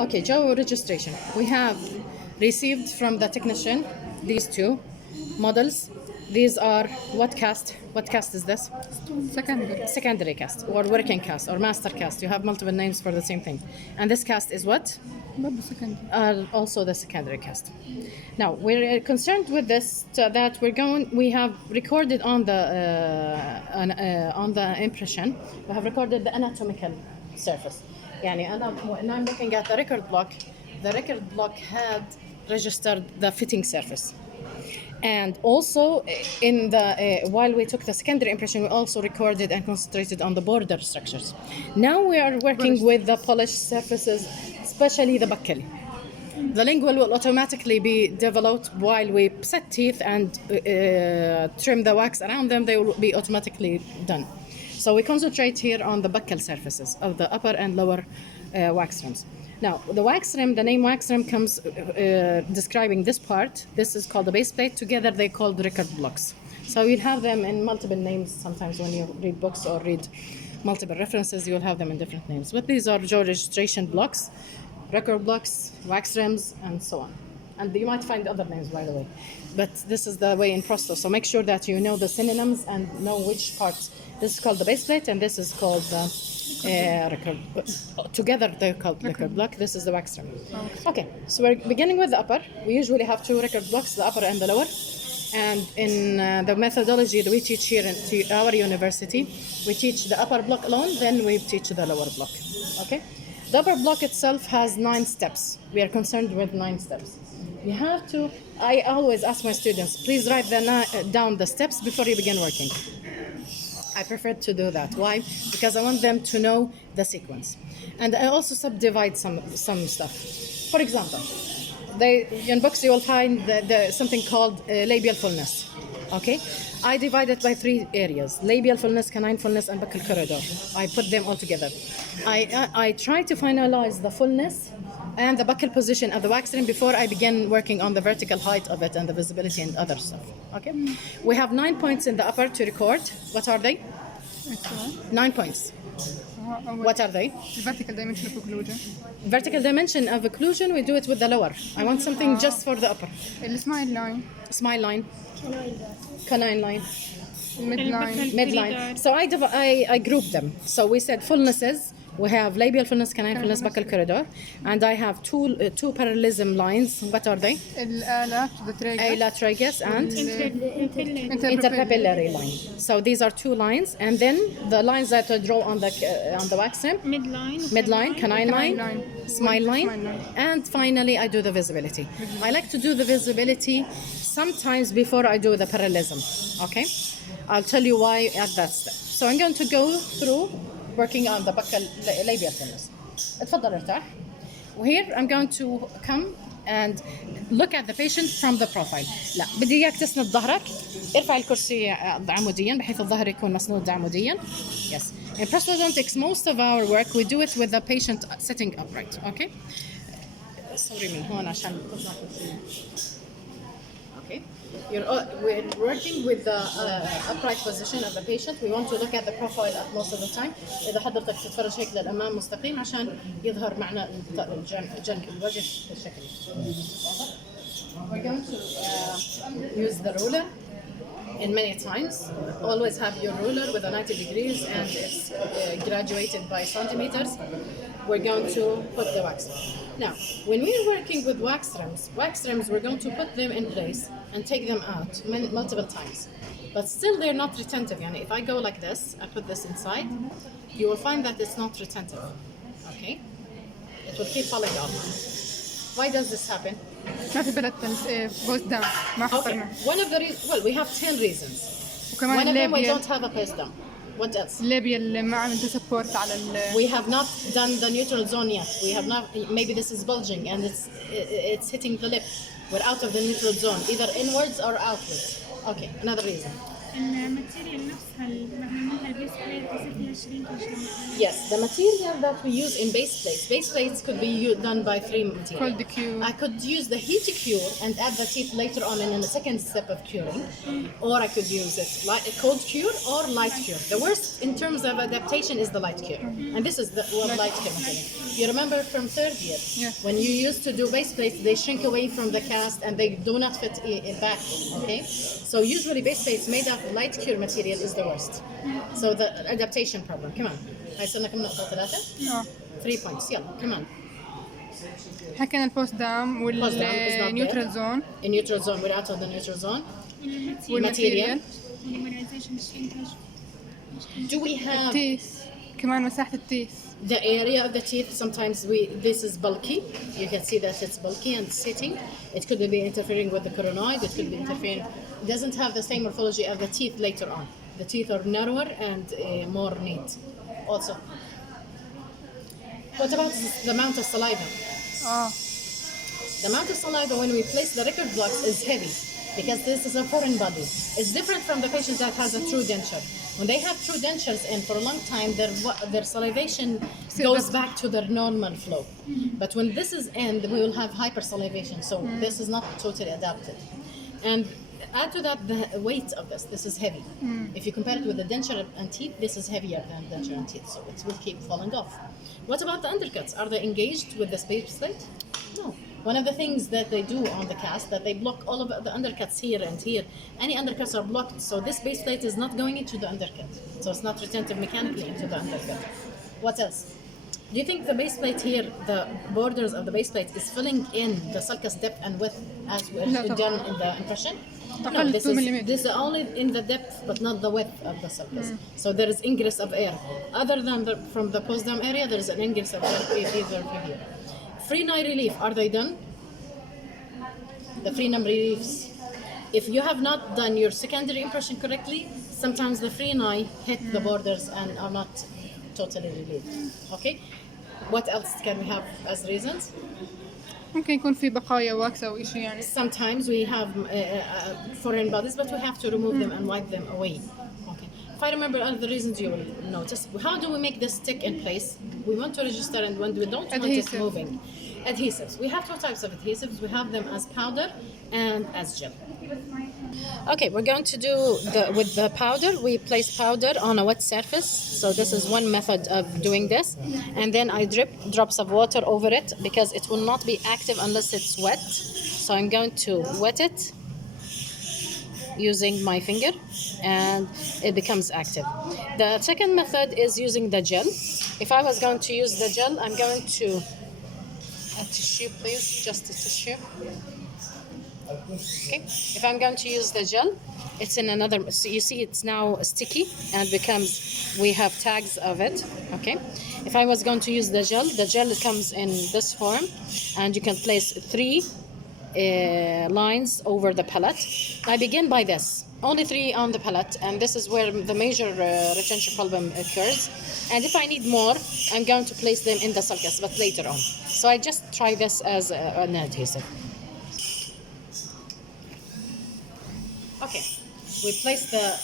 Okay, Joe registration. We have received from the technician these two models. These are what cast? What cast is this? Secondary. Secondary cast or working cast or master cast. You have multiple names for the same thing. And this cast is what? برضه secondary. Also the secondary cast. Now we're concerned with this that we have recorded on the impression. We have recorded the anatomical surface. يعني أنا when I'm looking at the record block had registered the fitting surface. And also, in the while we took the secondary impression, we also recorded and concentrated on the border structures. Now we are working with the polished surfaces, especially the buccal. The lingual will automatically be developed while we set teeth and trim the wax around them. They will be automatically done. So we concentrate here on the buccal surfaces of the upper and lower wax rims. Now, the wax rim, the name wax rim comes describing this part. This is called the base plate. Together, they called record blocks. So you'll have them in multiple names. Sometimes when you read books or read multiple references, you'll have them in different names. But these are Joe registration blocks, record blocks, wax rims, and so on. And you might find other names, by the way. But this is the way in Prosto. So make sure that you know the synonyms and know which parts. This is called the base plate, and this is called the record. Together they're called record block. This is the wax rim. Okay, so we're beginning with the upper. We usually have two record blocks, the upper and the lower. And in the methodology that we teach here in our university, we teach the upper block alone, then we teach the lower block. Okay? The upper block itself has 9 steps. We are concerned with 9 steps. You have to, I always ask my students, please write down the steps before you begin working. I prefer to do that. Why? Because I want them to know the sequence. And I also subdivide some stuff. For example, in books you will find something called labial fullness. Okay? I divide it by 3 areas: labial fullness, canine fullness, and buccal corridor. I put them all together. I try to finalize the fullness and the buccal position of the wax rim before I begin working on the vertical height of it and the visibility and other stuff. Okay? We have 9 points in the upper to record. What are they? 9 points. What are they? Vertical dimension of occlusion. Vertical dimension of occlusion, we do it with the lower. I want something just for the upper. السمايل line. Smile line. Canine line. Midline. Midline. So I group them. So we said fullnesses. We have labial fullness, canine fullness, buccal corridor. And I have two parallelism lines. What are they? الآلة, the tragus. Ala tragus and interpapillary line. So these are 2 lines. And then the lines that I draw on the wax rim. Midline, canine line, smile line. And finally, I do the visibility. I like to do the visibility sometimes before I do the parallelism. Okay? I'll tell you why at that step. So I'm going to go through working on the buccal labial fullness. اتفضل ارتاح. Here I'm going to come and look at the patient from the profile. لا بدي اياك تسند ظهرك. ارفع الكرسي عموديا بحيث الظهر يكون مسنود عموديا. Yes. In prosthodontics, most of our work we do it with the patient sitting upright. Okay. sorry من هون عشان تطلع كرسي. Okay. We're working with the upright position of the patient. We want to look at the profile at most of the time. إذا حضرتك تتفرج هيك للأمام مستقيم عشان يظهر معنا الوجه بالشكل. We're going to use the ruler in many times. Always have your ruler with a 90 degrees and it's graduated by centimeters. We're going to put the wax. Now, when we're working with wax rims, we're going to put them in place and take them out multiple times. But still they're not retentive. Yani if I go like this, I put this inside, you will find that it's not retentive. Okay? It will keep falling off. Why does this happen? ما في بلد goes down. ما Okay. One of the reasons, well, we have 10 reasons. One of them we don't have a paste down. What else? الليبيال ما عم support على We have not done the neutral zone yet. We have not. Maybe this is bulging and it's hitting the lip. We're out of the neutral zone, either inwards or outwards. Okay, another reason. الماتيريال نفسها المعمولة البيس بليت وصفنا 20 Yes, the material that we use in base plates. Base plates could be done by 3 materials. cold cure. I could use the heat cure and add the teeth later on in the second step of curing, or I could use it like a cold cure or light cure. The worst in terms of adaptation is the light cure, and this is the light cure material. You remember from third year? Yes. When you used to do base plates, they shrink away from the cast and they do not fit back, okay? So usually base plates made of light cure material is the worst. So the adaptation problem, come on. هاي صرنا كم نقطة 3؟ 3 points, يلا, come on. حكينا البوست دام Post down is not there. والنيوترال زون In neutral zone, we're out of the neutral zone. والماتيريال Polymerization shrinkage. Do we have التيث كمان مساحة التيث the area of the teeth? Sometimes this is bulky. You can see that it's bulky and sitting. It could be interfering with the coronoid. It could be interfering. It doesn't have the same morphology of the teeth later on. The teeth are narrower and more neat. Also, what about the amount of saliva? The amount of saliva when we place the record blocks is heavy because this is a foreign body. It's different from the patient that has a true denture. When they have true dentures in for a long time, their salivation goes back to their normal flow. But when this is in, we will have hypersalivation. So this is not totally adapted. And add to that the weight of this is heavy. If you compare it with the denture and teeth, this is heavier than denture and teeth. So it will keep falling off. What about the undercuts? Are they engaged with the space plate? No. One of the things that they do on the cast that they block all of the undercuts here and here. Any undercuts are blocked, so this base plate is not going into the undercut. So it's not retentive mechanically into the undercut. What else? Do you think the base plate here, the borders of the base plate is filling in the sulcus depth and width as we're done in the impression? No, this is only in the depth but not the width of the sulcus. So there is ingress of air. Other than from the postdam area, there is an ingress of air either here. Free eye relief, are they done? The free numb reliefs. If you have not done your secondary impression correctly, sometimes the free eye hit the borders and are not totally relieved. Okay? What else can we have as reasons? ممكن يكون في بقايا واكس أو إشي يعني. Sometimes we have foreign bodies, but we have to remove them and wipe them away. Okay. If I remember all the reasons, you will notice. How do we make this stick in place? We want to register, and when we don't want it moving. Adhesives. We have two types of adhesives. We have them as powder and as gel. Okay, we're going to do with the powder. We place powder on a wet surface. So this is one method of doing this. And then I drip drops of water over it because it will not be active unless it's wet. So I'm going to wet it using my finger and it becomes active. The second method is using the gel. If I was going to use the gel, I'm going to a tissue, please, just a tissue. Okay. If I'm going to use the gel, it's in another. So you see, it's now sticky and becomes. We have tags of it. Okay. If I was going to use the gel comes in this form, and you can place 3 lines over the palette. I begin by this. Only 3 on the palette, and this is where the major retention problem occurs. And if I need more, I'm going to place them in the sulcus, but later on. So I just try this as an adhesive. Okay, we place the